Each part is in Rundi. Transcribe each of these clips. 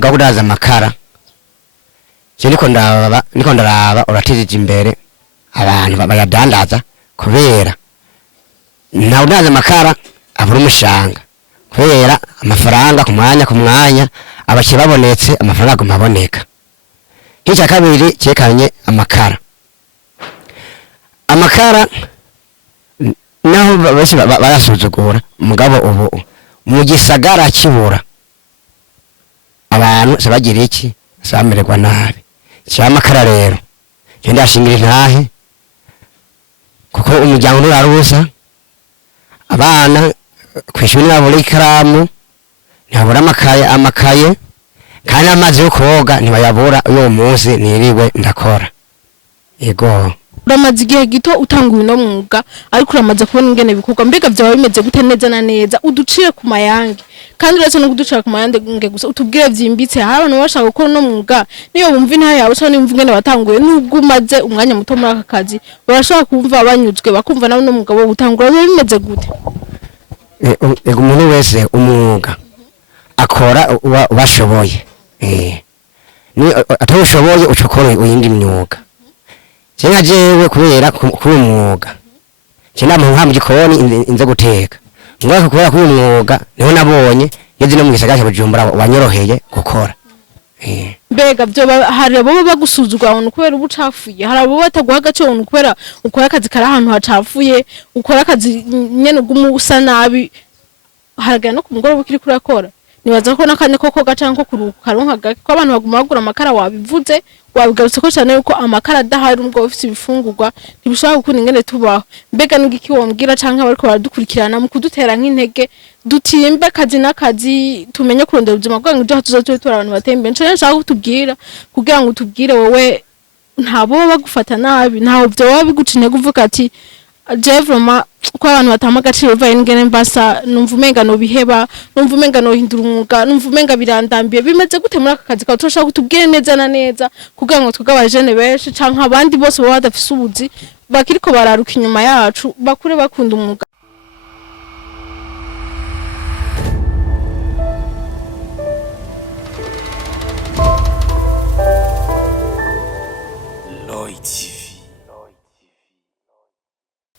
umugabo uraza amakara je niko ndaraba uratizije imbere abantu bayadandaza kubera nawe uraza amakara abura umushanga kubera amafaranga ku mwanya abaki babonetse amafaranga agumaboneka. Icya kabiri cyekanye amakara naho bose barasuzugura mugabo ubu mu gisagara kibura abantu sabagira iki samererwa nabi cyamakara rero genda ashingira intahe kuko umuryango urarusa abana kwishuri nabura ikaramu nabura amakaye kandi amazi yo koga ntibayabura uyo munsi niriwe ndakora yego. Uramaze igihe gito utanguye no mwuga ariko uramaze kubona ingene bikorwa mbega byaba bimeze gute neza na neza uducire ku mayange kandi uretse no kuducira ku mayange gusa utubwire byimbitse hari abantu bashaka gukora no mwuga niyo bumva intahe yawe cyangwa nimva ingene watanguye nubwo umaze umwanya muto muri aka kazi urashaka kumva abanyuzwe bakumva nawe no mugabo gutangura bimeze gute. Ego umuntu wese umwuga akora ubashoboye ni atawushoboye ucukora uyindi myuga Chenga jewe kubera kuri umwuga cyenda mu nkambi gikoni inze guteka ngwaka kubera kuri umwuga niho nabonye yeze no mu gisagara Bujumbura wanyoroheye gukora. Mbega byo hari abo bagusuzugwa abantu kubera ubucafuye hari abo bataguha agace abantu kubera ukora akazi kari ahantu hacafuye ukora akazi nyene gumusa nabi haraga no kumugoroba ukiri kurakora nibaza ko nakanye koko gacanko kurukaronka ko abantu baguma bagura amakara wabivuze wabigarutse ko cyane yuko amakara adahari umugabo ufite ibifungurwa ntibishobora gukunda ingene tubaho mbega n'igiki wombwira canke bariko baradukurikirana mu kudutera nk'intege dutimbe kazi n'akazi tumenye kurondera ubuzima bwangu byo tuzotura abantu batembe nco nshaka kutubwira kugira ngo utubwire wowe ntabo bagufata nabi ntaho byo wabiguca intege uvuga ati Jevroma kwa abantu batamagaciro vaye ngene mbasa numva umenga no biheba numva umenga no hindura umwuga numva umenga birandambiye bimeze gute muri aka kazi ka turashaka kutubwire neza na neza kugira ngo twuga abajene benshi canke abandi bose baba badafise ubuzi bakiriko bararuka inyuma yacu bakure bakunda umwuga.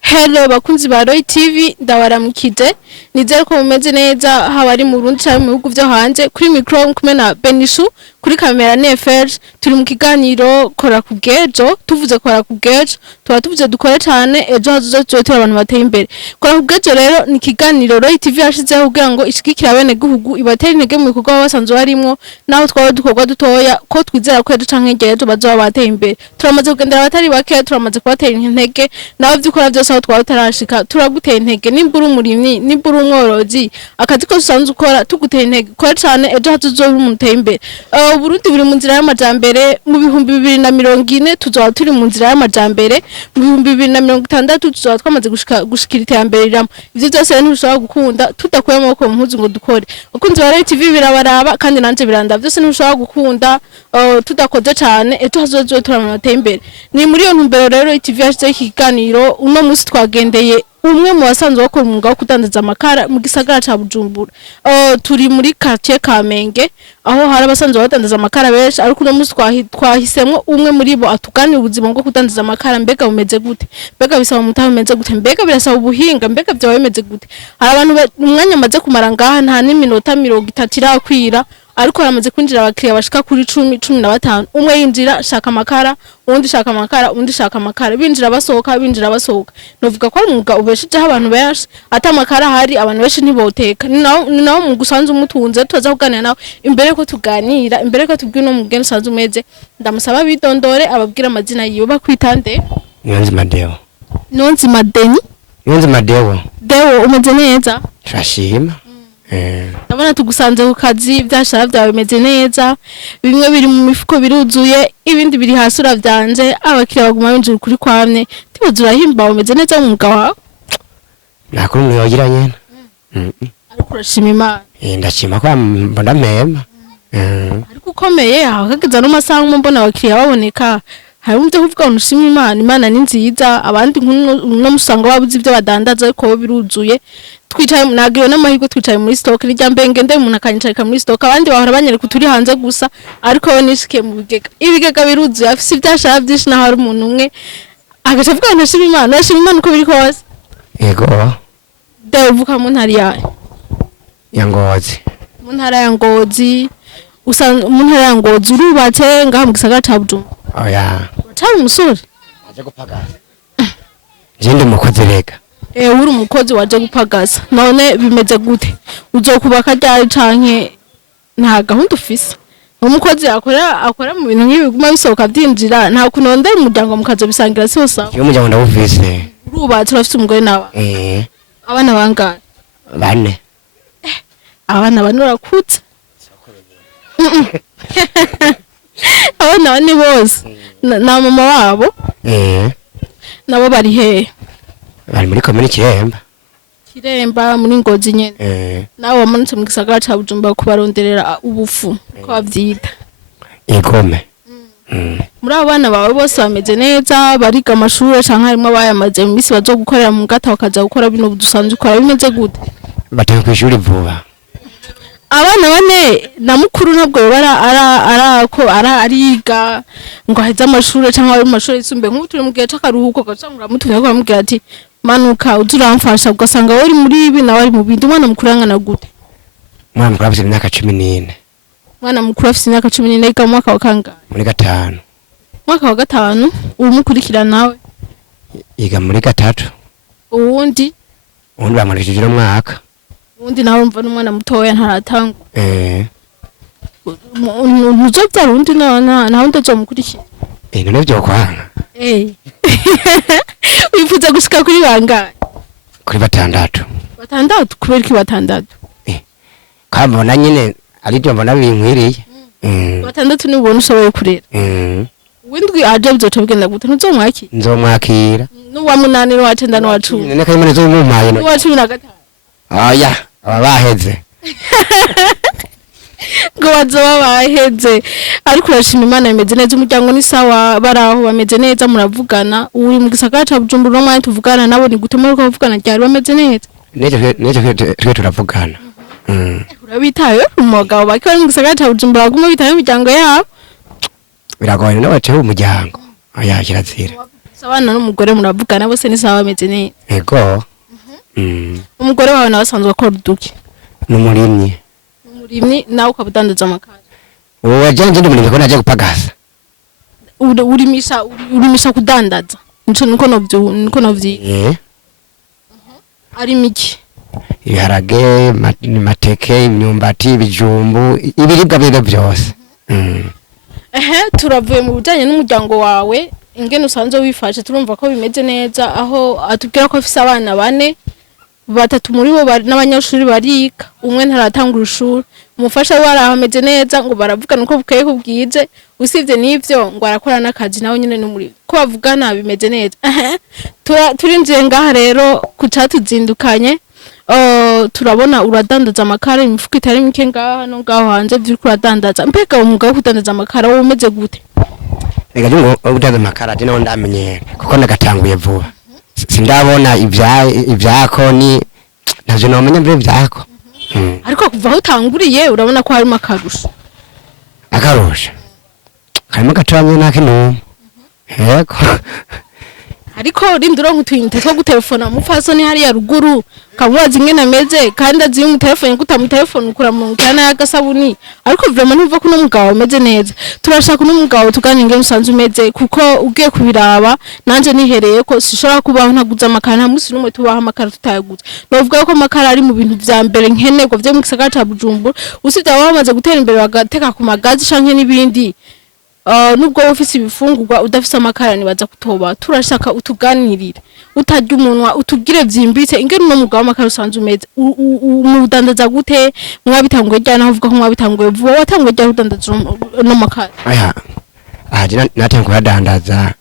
Hello bakunzi ba Roy TV ndabaramukije nizere ko mumeze neza habari mu Burundi cyangwa mu bihugu byo hanze kuri micro kumwe na Benishu kuri kamera Nefer turi mu kiganiro kora kugejo tuvuze kora kugejo tuvuze dukore cyane ejo hazozotora abantu bateye imbere kora kugejo rero ni kiganiro Roy TV yashizeho kugira ngo ishigikira bene gihugu ibatera intege mu bikorwa basanzwe barimo naho twawe dukorwa dutoya ko twizera ko ejo canke ejo bazoba bateye imbere turamaze kugendera abatari bake turamaze kubatera intege naho byukora byose twawe tarashika turaguteye intege nimbura umurimyi nimbura umworozi akazi ko usanzwe ukora tuguteye intege kora cyane ejo hazozoba umuteye imbere. Burundi buri mu nzira y'amajambere mu 2040 tuzoba turi mu nzira y'amajambere mu 2060 tuzoba twamaze gushikira iterambere riramo ivyo byose ntibishobora gukunda tudakuye amaboko mu mpuzu ngo dukore ukunze wa TV birabaraba kandi nanje biranda byose ntibishobora gukunda tudakoze cyane ejo hazozoba turamuteye imbere ni muri yo ntumbero rero TV yashyize ikiganiro uno musi twagendeye umwe mu basanzwe bakora umwuga wo kudandaza amakara mu gisagara ca Bujumbura turi muri quartier Kamenge aho hari abasanzwe badandaza amakara benshi ariko uno musi twahisemwe umwe muri bo atuganye ubuzima bwo kudandaza amakara mbega bumeze gute mbega bisaba umutahe bumeze gute mbega birasaba ubuhinga mbega byawe bimeze gute hari abantu umwanya maze kumara ngaha nta n'iminota 30 irakwira ariko aramaze kwinjira abakiriya bashika kuri 10-15 umwe yinjira shaka amakara undi shaka amakara undi shaka amakara binjira basohoka novuga ko umwuga ubeshijeho abantu benshi ata amakara hari abantu benshi ntiboteka ni nawo mu gusanza umutunze tuza kuganira nawe imbere ko tuganira imbere ko tubwira no mugeni usanze umeze ndamusaba bidondore ababwira amazina yiwe bakwitande Niyonzima Deo Niyonzima Deni Niyonzima Deo umeze neza turashima ndabona tugusanze ku kazi byashara byawe bimeze neza bimwe biri mu mifuko biruzuye ibindi biri hasi uravyanje abakiriya baguma binjira kuri kwamye tibuzura himba umeze neza mu mwuga wawe nakuri mu yogira nyene ariko urashima Imana ndashima kwa mbona mema ariko ukomeye aho kageza no masaha mbona abakiriya baboneka hari umuvyo kuvuga ngo ushima Imana ni nziza abandi no musanga babuze ivyo badandaza ariko bo biruzuye twicaye nagiwe n'amahirwe twicaye muri stock rya mbenge nde umuntu akanyicarika muri stock abandi bahora banyereka turi hanze gusa ariko we nishikiye mu ibigega biruzuye afise ivyashara vyinshi naho hari umuntu umwe agaca avuga ngo nshima Imana uko biri kose yego uvuka mu ntara yawe ya Ngozi mu ntara ya Ngozi usanga mu ntara ya Ngozi urubatse ngaha mu gisagara ca Bujumbura oya utabi umusore aje gupagaza jende mukozi rega uri umukozi waje gupagaza none bimeze gute uzokubaka ryari canke nta gahunda ufise umukozi akora mu bintu nk'ibiguma bisohoka byinjira nta kunondera umuryango mukazo bisangira si hose iyo umuryango ndawufise urubatse urafise umugore nawe abana bangahe 4 abana bane urakutse abana bane bose na mama wabo nabo bari hehe bari muri komune Kiremba muri Ngozi nyene nawe wamanutse mu gisagara ca Bujumbura kubaronderera ubufu ko bavyita igome muri abo bana bawe bose bameze neza bariga amashuri canke harimo abayamaze mu misi bazo gukorera mu ngata bakaza gukora bino dusanzwe ukora bimeze gute bateye kwishuri vuba abana bane na mukuru ntabwo ariga ngo aheze amashuri canke ari mu mashuri yisumbe nk'ubu turi mu gihe c'akaruhuko gacangura mutumye ko bamubwira ati manuka uzuramfasha ugasanga wari muri ibi nawe ari mu bindi umwana mukuru angana gute mwana mukuru afite imyaka 14 mwana mukuru afite imyaka 14 yiga mu mwaka wa kangahe muri 5 mwaka wa 5 umukurikira nawe yiga muri 3 uwundi bamurikije umwaka uwundi nawe umva n'umwana mutoya ntaratanga muzobyara uwundi nawe ndazomukurikira none byo kwanga wifuza gushika kuri bangahe kuri 6 kubera iki 6 kabona nyine ari byo mbona binkwiriye 6 ni ubona ushoboye kurera windwi aje bizoca bigenda gute nzomwakira n'uwa 8 n'uwa 9 n'uwa 10 none kayimene zo mumaye n'uwa 15 oya aba baheze ngo bazoba baheze ariko urashima Imana imeze neza umuryango ni sawa baraho bameze neza muravugana uri mu gisagara ca Bujumbura no mwanya tuvugana nabo ni gute muri ko bavugana cyari bameze neza neje turavugana urabitaye umugabo bakora mu gisagara ca Bujumbura gumo bitaye imiryango yabo biragoye n'abace umuryango oya kirazira sabana n'umugore muravugana bose ni sawa bameze neza yego umugore wawe nabasanzwe akora duki n'umurimyi nawe ukabudandaza amakara uwo wajanje ndi murimyi ko naje gupagaza urimisha kudandaza niko novyi ari miki ibiharage mateke imyumbati ibijumbu ibiribwa biro byose turavuye mu bijanye n'umuryango wawe ingene usanzwe wifashe turumva ko bimeze neza aho atubwira ko afise abana 4 batatu muri bo n'abanyashuri bariga umwe ntaratangura ishuri umufasha we arahameze neza ngo baravugana uko bukeye kubwize usivye n'ivyo ngo arakora n'akazi nawe nyene n'umuri ko bavugana bimeze neza turinjiye ngaha rero kucatuzindukanye turabona uradandaza amakara imifuko itari mike ngaha no ngaho hanze vy'uko uradandaza mbega umwuga wo kudandaza amakara wo umeze gute rega ngo udandaza amakara dino ndamenye kuko nagatanguye vuba sindabona ivyako ni ntavyo nomenya mbere vyako ariko kuva aho utanguriye urabona ko harimo akarusho harimo gatamye nakinu yego ariko rindiro nk'utuyinite two gutelefona mufasoni hari ya ruguru kamubaza ingene ameze kandi azi mu telefone mu telefone ukura mu kana y'agasabuni ariko vraiment numva ko n'umugabo ameze neza turashaka n'umugabo tugana ingene usanzwe umeze kuko ugiye kubiraba nanje nihereye ko sishobora kubaho ntaguza amakara musi numwe tubaho amakara tutayaguza bavuga ko amakara ari mu bintu vya mbere nkenerwa vyo mu gisagara ca Bujumbura usibye abo bamaze gutera imbere bagateka ku magazi canke n'ibindi nubwo ufise ibifungurwa udafise amakara nibaza kutoba turashaka utuganirire utarya umunwa utugire vyimbitse ingene no mugabo amakara usanzwe umeze umudandaza gute mwabitanguye ryana avuga ko mwabitanguye vuba watanguye ryana udandaza no makara aya aje natanguye adandaza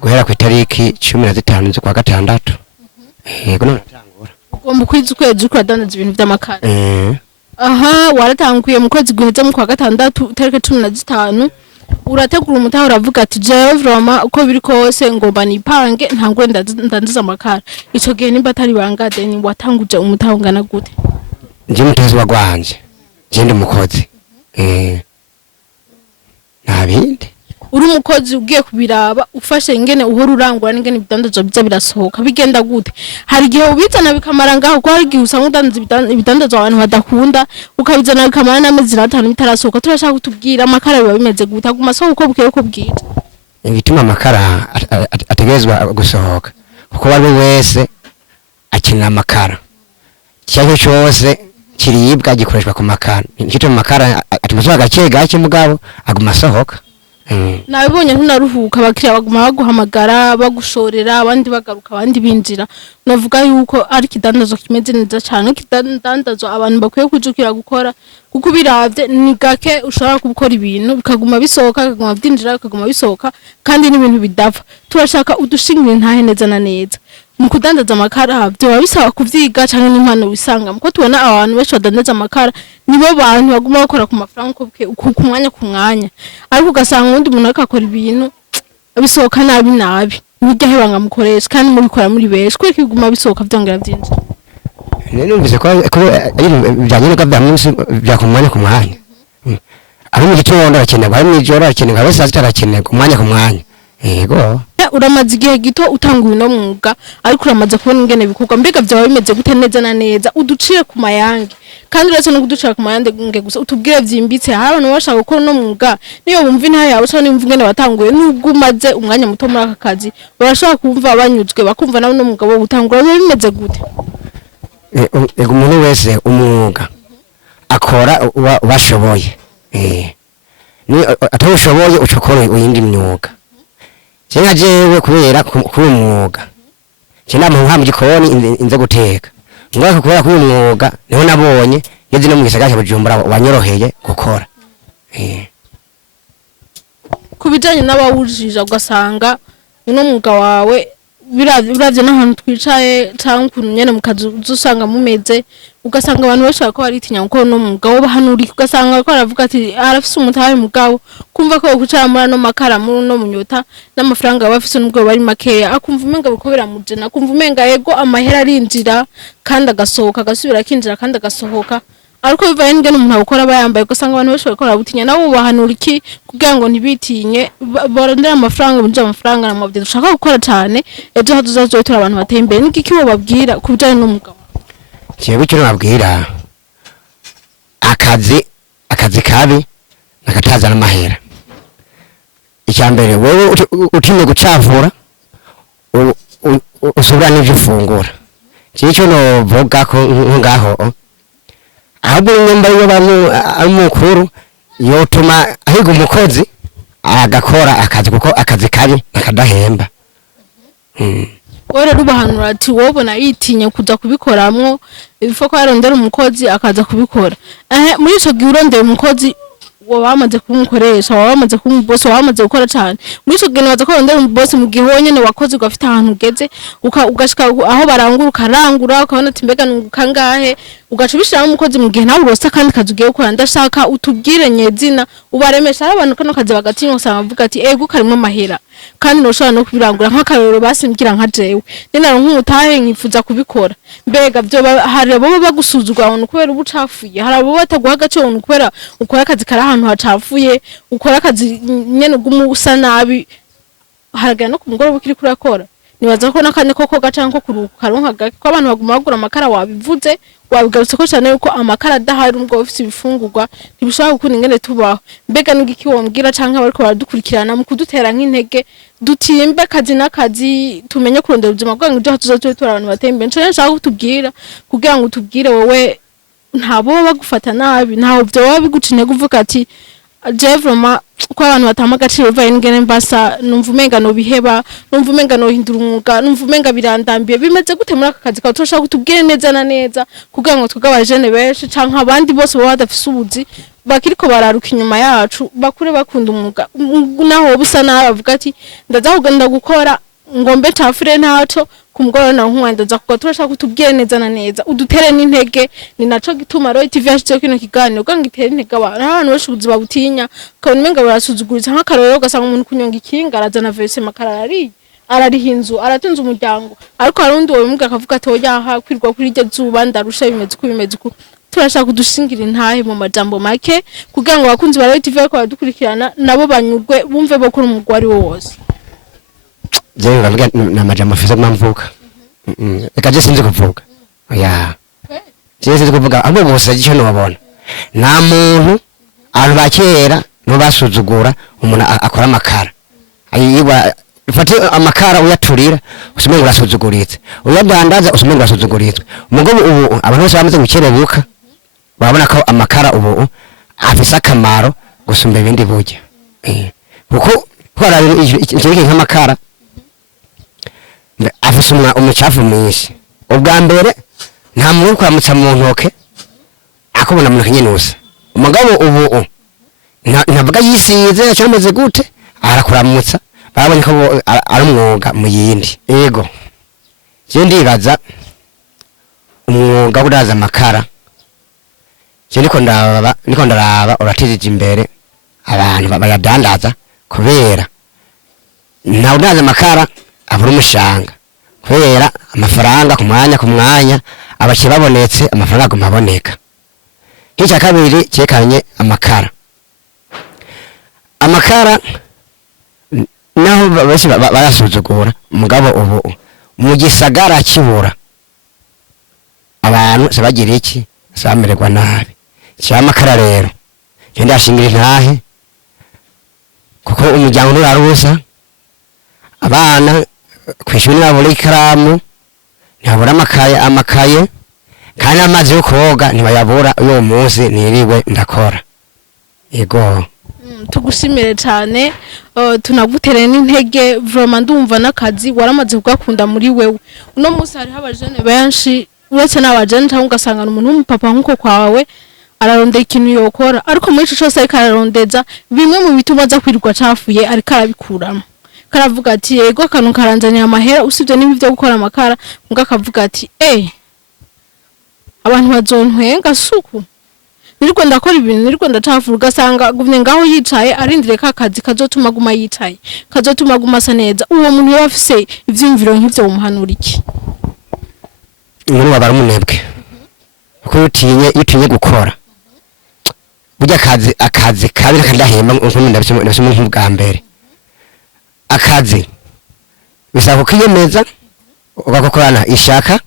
guhera ku itariki 15 z'ukwa gatandatu yego natangura ugomba kwezi udandaza ibintu vy'amakara aha waratanguye mu kwezi guheza mu kwa gatandatu itariki 15 urategura umutahe uravuga ati jewe vraiment uko biri kose ngomba nipange ntangure ndanziza amakara ico gihe nimba atari bangade ni watanguje umutahe ungana gute? nje mutezi wa gwanje je ndi mukozi nabindi uri umukozi ugiye kubiraba ufashe ingene uhora urangura n'ingene ibidandazo biza birasohoka bigenda gute? Hari igihe ubizana bikamara ngaho ko hari igihe usanga udandaza ibidandazo abantu badakunda ukabizana bikamara n'amezi 5 bitarasohoka. Turashaka kutubwira amakara biba bimeze gute aguma sohoka uko bukeye uko bwira? Ibituma amakara ategerezwa gusohoka kuko bari wese akenera amakara cyane cyose kiribwa gikoreshwa ku makara nkito amakara atumaza gake gake mugabo aguma sohoka. Nabibonye ntunaruhuka abakiriya baguma baguhamagara bagushorera abandi bagaruka abandi binjira novuga yuko ari kidandazo kimeze neza cyane kidandazo abantu bakwiye kujukira gukora kuko biravye ni gake ushobora gukora ibintu bikaguma bisohoka bikaguma byinjira bikaguma bisohoka kandi n'ibintu bidapfa. Turashaka udushingire ntahe neza na neza mu kudandaza amakara byo bisaba kuvyiga cyane n'impano wisanga muko tubona abantu benshi badandaza amakara nibo bantu baguma bakora ku mafaranga ku mwanya ku mwanya ariko ugasanga undi umuntu akakora ibintu bisohoka nabi nijya hebanga mukoresha kandi mubikora muri benshi kuri kiguma bisohoka byongera byinshi. Numvise ko bijanye no gabya munsi bya ku mwanya ku mwanya ari mu gitondo arakenerwa ari mu ijoro arakenerwa ari saa 6 arakenerwa ku mwanya ku mwanya. Yego uramaze igihe gito utanguye no mwuga ariko uramaze kubona ingene bikorwa mbega byawe bimeze gute neza na neza uducire ku mayange kandi uretse no kuducira ku mayange gusa utubwire vyimbitse hari abantu bashaka gukora no mwuga niyo bumva intahe yawe cyane imvuga ingene watanguye nubwo umaze umwanya muto muri aka kazi barashaka kumva banyuzwe bakumva nawe no mugabo gutangura bimeze gute? Ego umuntu wese umwuga akora bashoboye ni atawushoboye ucokora uyindi myuga Chenga jewe kubera kuba umwuga. Chenga mu gikoni inze guteka. Ngwa kubera kuba umwuga niho nabonye yeze no mu gisagara Bujumbura wanyoroheye gukora. Kubijanye n'abawujije ugasanga uno mwuga wawe biravye n'ahantu twicaye cyangwa ukuntu nyene mu kazi uzusanga mumeze ugasanga abantu bashaka ko baritinya gukora no mwuga wo bahanuri ugasanga ko aravuga ati arafise umutahe mugabo kumva ko kucara muri no makara muri no munyota n'amafaranga bafise n'ubwo bari makeya akumva umenga bikobera mujena akumva umenga yego amahera arinjira kandi agasohoka agasubira akinjira kandi agasohoka ariko bivaye n'ingene umuntu akora bayambaye ugasanga abantu bashaka ko barabutinya nabo bahanura iki kugira ngo ntibitinye barondera amafaranga bunje amafaranga na mabye dushaka gukora cyane ejo haduzazotora abantu bateye imbere n'iki bo babwira kubijanye n'umugabo. Jewe cyo nabwira akazi kabi nakataza n'amahera. Icyambere wowe utinye gucavura usubira n'ivyo ufungura. Cyo no vuga ko ngaho ahubwo nyamba yo amukuru yotuma ahiga umukozi agakora akazi kuko akazi kabi nakadahemba. Wore rubahanura ati wobona yitinye kuza kubikoramwo bifo ko yarondera umukozi akaza kubikora muri ico gihe urondera umukozi wabamaze kumukoresha wabamaze kumboss wabamaze gukora cyane muri ico gihe nabaza ko urondera umuboss mu gihe wonyene wakoze ugafite ahantu ugeze ugashika aho barangura ukarangura ukabona ati mbega nukangahe ugaca bishira umukozi mu gihe nawe urosta kandi kazi ugiye gukora ndashaka utubwire nyezina ubaremesha abantu kano kazi bagatinya usanga bavuga ati ego karimwe mahera kandi noshobora no kubirangura nk'akarero basimbira nka jewe nina nk'umutahe nkifuza kubikora mbega byo hari abo bagusuzugwa abantu kubera ubucafuye hari abo bataguha agaciro abantu kubera ukora akazi kari ahantu hacafuye ukora akazi nyene gumusa nabi haraga no kumugoroba ukiri kurakora nibaza ko nakane koko gacanko kuruka ronka ko abantu baguma bagura amakara wabivuze wabigarutse ko cyane yuko amakara adahari ubwo ufite ibifungurwa ntibishobora gukunda ingene tubaho mbega n'igiki wombwira canke bariko baradukurikirana mu kudutera nk'intege dutimbe kazi n'akazi tumenye kurondera ubuzima bwanyu byo tuzotora abantu batembe nco nshaka kutubwira kugira ngo utubwire wowe ntabo bagufata nabi ntaho byo wabiguca intege uvuga ati Jevroma ko abantu batama agaciro bivaye n'ingene mbasa numva umenga no biheba numva umenga no hindura umwuga numva umenga birandambiye bimeze gute muri aka kazi ka turashaka kutubwire neza na neza kugira ngo twugabaje jene benshi canke abandi bose baba badafise ubuzi bakiriko bararuka inyuma yacu bakure bakunda umwuga naho bisa naho bavuga ati ndaza kugenda gukora ngombe cafure ntaco kumugoro na nkuwandaza kuko turashaka kutubwire neza na neza udutere n'intege ni naco gituma Roy TV yashyizeho kino kiganiro kugira itere intege abantu benshi ubuzima butinya kabone umenga barasuzuguritse nk'akarorero ugasanga umuntu kunyonga ikinga arazana verse makarari arariha inzu aratunze umuryango ariko hari undi wowe mbwa akavuga ati oya kwirwa kuri iryo zuba ndarusha bimeze uko turashaka kudushingira intahe mu majambo make kugira ngo abakunzi ba Roy TV bariko baradukurikirana nabo banyurwe bumve bo kuri umugwari wose. Jewe ngavuga namajambo afise mwamvuka. Eka je sinzi kuvuga. Oya. Je sinzi kuvuga abo bose gico nobona. Nta muntu abantu bakera no basuzugura umuntu akora amakara. Ayiwa fati amakara uyaturira usumenga urasuzuguritse. Uyadandaza usumenga urasuzuguritse. Umugabo ubu abantu bose bamaze gukerebuka. Babona ko amakara ubu afise akamaro gusumba ibindi burya. Kuko twara ikirike nk'amakara afise umucafu mwinshi ubwa mbere nta muntu kwamutsa mu ntoke akubona mu nyene usa umugabo ubu ntavuga yisize cyameze gute arakuramutsa barabonye ko ari umwuga mu yindi yego je ndibaza umwuga uraza amakara je niko ndaraba uratizije imbere abantu bayadandaza kubera ntawe udandaza amakara abura umushanga kubera amafaranga ku mwanya abakiri babonetse amafaranga aguma aboneka. Icya kabiri cyekanye amakara naho bose barasuzugura umugabo ubu mu gisagara kibura abantu sabagira iki samererwa nabi cyamakara rero cyo ndashingira intahe kuko umuryango urarusa abana kwishuri nabura ikaramu nabura amakaye kandi amazi yo koga ntibayabura uyo munsi niriwe ndakora yego. Tugushimire cyane tunagutere n'intege vraiment ndumva nakazi waramaze kugakunda muri wewe uno munsi hari abajene benshi uretse n'abajene cyangwa ugasanga umuntu w'umupapa nkuko kwawe ararondera ikintu yokora ariko muri ico cyose ariko ararondeza bimwe mu bituma aza kwirirwa cafuye ariko arabikuramo karavuga ati yego akantu karanzanira amahera usibye n'ibi byo gukora amakara ngo akavuga ati abantu bazontwenga suku niriko ndakora ibintu niriko ndacafura ugasanga guvye ngaho yicaye arindire kakazi kazotuma guma yicaye kazotuma guma asa neza uwo muntu yaba afise ivyumviro nk'ivyo umuhanura iki muri baramunebwe kuko yutinye gukora burya akazi kabiri kandahemba nk'umuntu ndabise nk'ubwa mbere akazi bisaba kwiyemeza ugakorana ishaka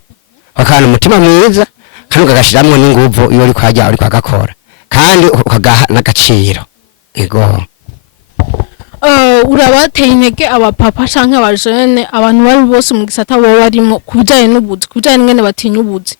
ukana umutima mwiza kandi ugagashiramwe n'inguvu iyo uri kwajya uri kwagakora kandi ukagaha n'agaciro yego. Urabateye intege abapapa canke abajene abantu bari bose mu gisata bo barimo kubijanye n'ubuzi kubijanye n'ingene batinya ubuzi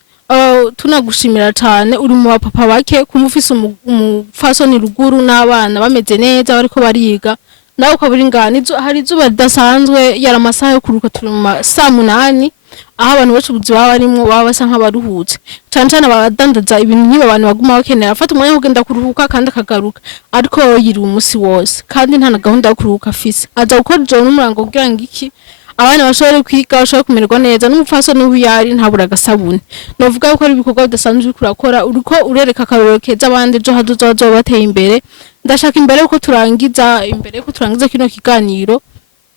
tunagushimira cyane uri mu bapapa bake kumufise umufasoni ruguru n'abana bameze neza bariko bariga nawe ukaburi ngani hari izuba ridasanzwe yara amasaha yo kuruka turi mu saa 8 aho abantu bose ubuzi baba barimo baba basa nk'abaruhutse cyane cyane abadandaza ibintu nk'ibi abantu baguma bakenera afata umwanya wo kugenda kuruhuka kandi akagaruka ariko yiri umunsi wose kandi nta na gahunda yo kuruhuka afise aza gukora ijoro n'umurango kugira ngo iki abana bashobore kwiga bashobore kumererwa neza n'umupfasoni w'uyari ntabura agasabune novuga yuko ari ibikorwa bidasanzwe uriko urakora uriko urereka akarorero keza abandi ejo hazoza bateye imbere ndashaka imbere yuko turangiza kino kiganiro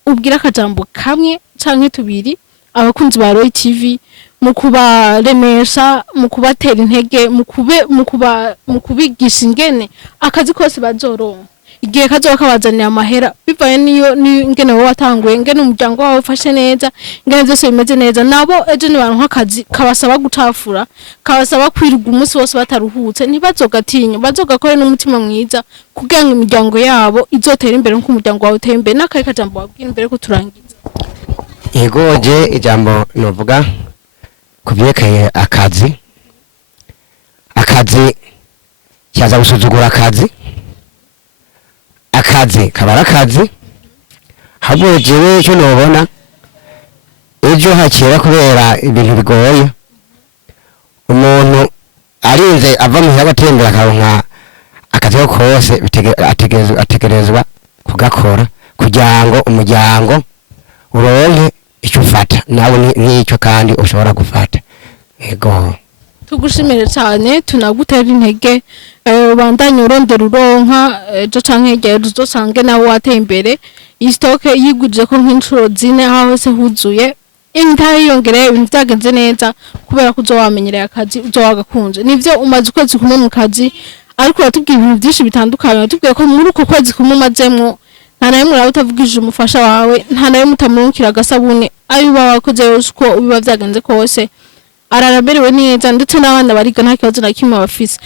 ubwira akajambo kamwe canke tubiri abakunzi ba Roy TV mu kubaremesha mu kubatera intege mu kubigisha ingene akazi kose bazoronka igihe kazoba kabazanira amahera bivaye niyo ingene wowe watanguye ingene umuryango wawe ufashe neza ingene byose bimeze neza nabo ejo ni bantu nk'akazi kabasaba gucafura kabasaba kwirirwa umunsi wose bataruhutse ntibazogatinya bazogakore n'umutima mwiza kugira ngo imiryango yabo izotera imbere nk'uko umuryango wawe uteye imbere n'akaye kajambo wabwira imbere ko turangiza. Yego je ijambo novuga kubyekeye akazi cyaza gusuzugura akazi kabara akazi ahubwo jewe cyo nobona ejo hakera kubera ibintu bigoye umuntu arinze ava mu yagatembera akaronka akazi kose ategerezwa kugakora kugira ngo umuryango uronke icyo ufata nawe n'icyo kandi ushobora gufata ego tugushimire cyane tunagutera intege bandanye urondera uronka ejo canke igihe uzosange nawe wateye imbere iyi stock yiguje ko nk'inshuro zine aho hose huzuye intayiyongereye ibintu byagenze neza kubera ko uzowamenyereye akazi uzowagakunze nivyo umaze ukwezi kumwe mu kazi ariko uratubwira ibintu byinshi bitandukanye uratubwiye ko muri uko kwezi kumwe umazemwo nta nawe murabe utavugije umufasha wawe nta nawe mutamurukira agasabune ayo uba wakoze yose uko biba byagenze kose araraberewe neza ndetse n'abana bariga nta kibazo na kimwe bafise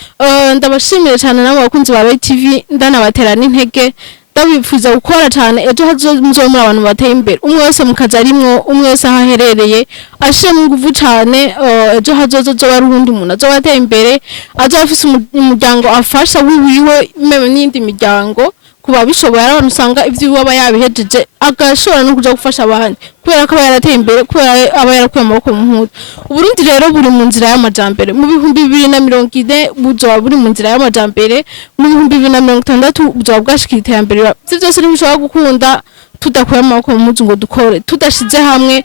ndabashimire cyane nabo bakunzi ba Roy TV ndanabatera n'intege ndabifuza gukora cyane ejo hazomura abantu bateye imbere umwe wese mukaza arimwo umwe wese ahaherereye ashe mu nguvu cyane ejo hazozo bari undi muntu azobateye imbere azafise umuryango afasha wiwe meme n'indi miryango kuba bishoboye abantu usanga ivyo baba yabihejeje agashobora no kuja gufasha abandi kubera ko yarateye imbere kubera aba yarakuye amaboko mu mpuzu Uburundi rero buri mu nzira y'amajambere mu 2040 buzoba buri mu nzira y'amajambere mu 2060 buzoba bwashikira iterambere ivyo byose ntibishobora gukunda tudakuye amaboko mu mpuzu ngo dukore tudashize hamwe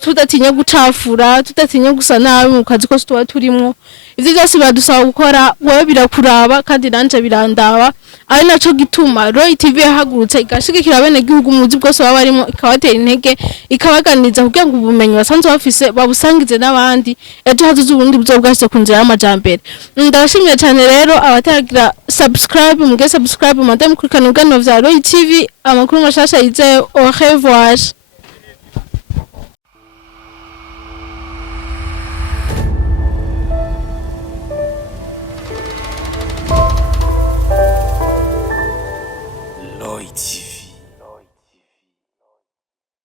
tudatinya gucafura tudatinya gusa nabi mu kazi kose tuba turimwo ivyo byose badusaba gukora wowe birakuraba kandi nanje birandaba ari naco gituma Roy TV yahagurutse igashigikira bene gihugu muzi bwose baba barimo ikabatera intege ikabaganiriza kugira ngo ubumenyi basanzwe bafise babusangize n'abandi ejo hazuze ubundi buzo bwashyize ku nzira y'amajambere ndabashimiye cyane rero abataragira subscribe muge subscribe madame kuri kanugano vya Roy TV amakuru mashasha yize au revoir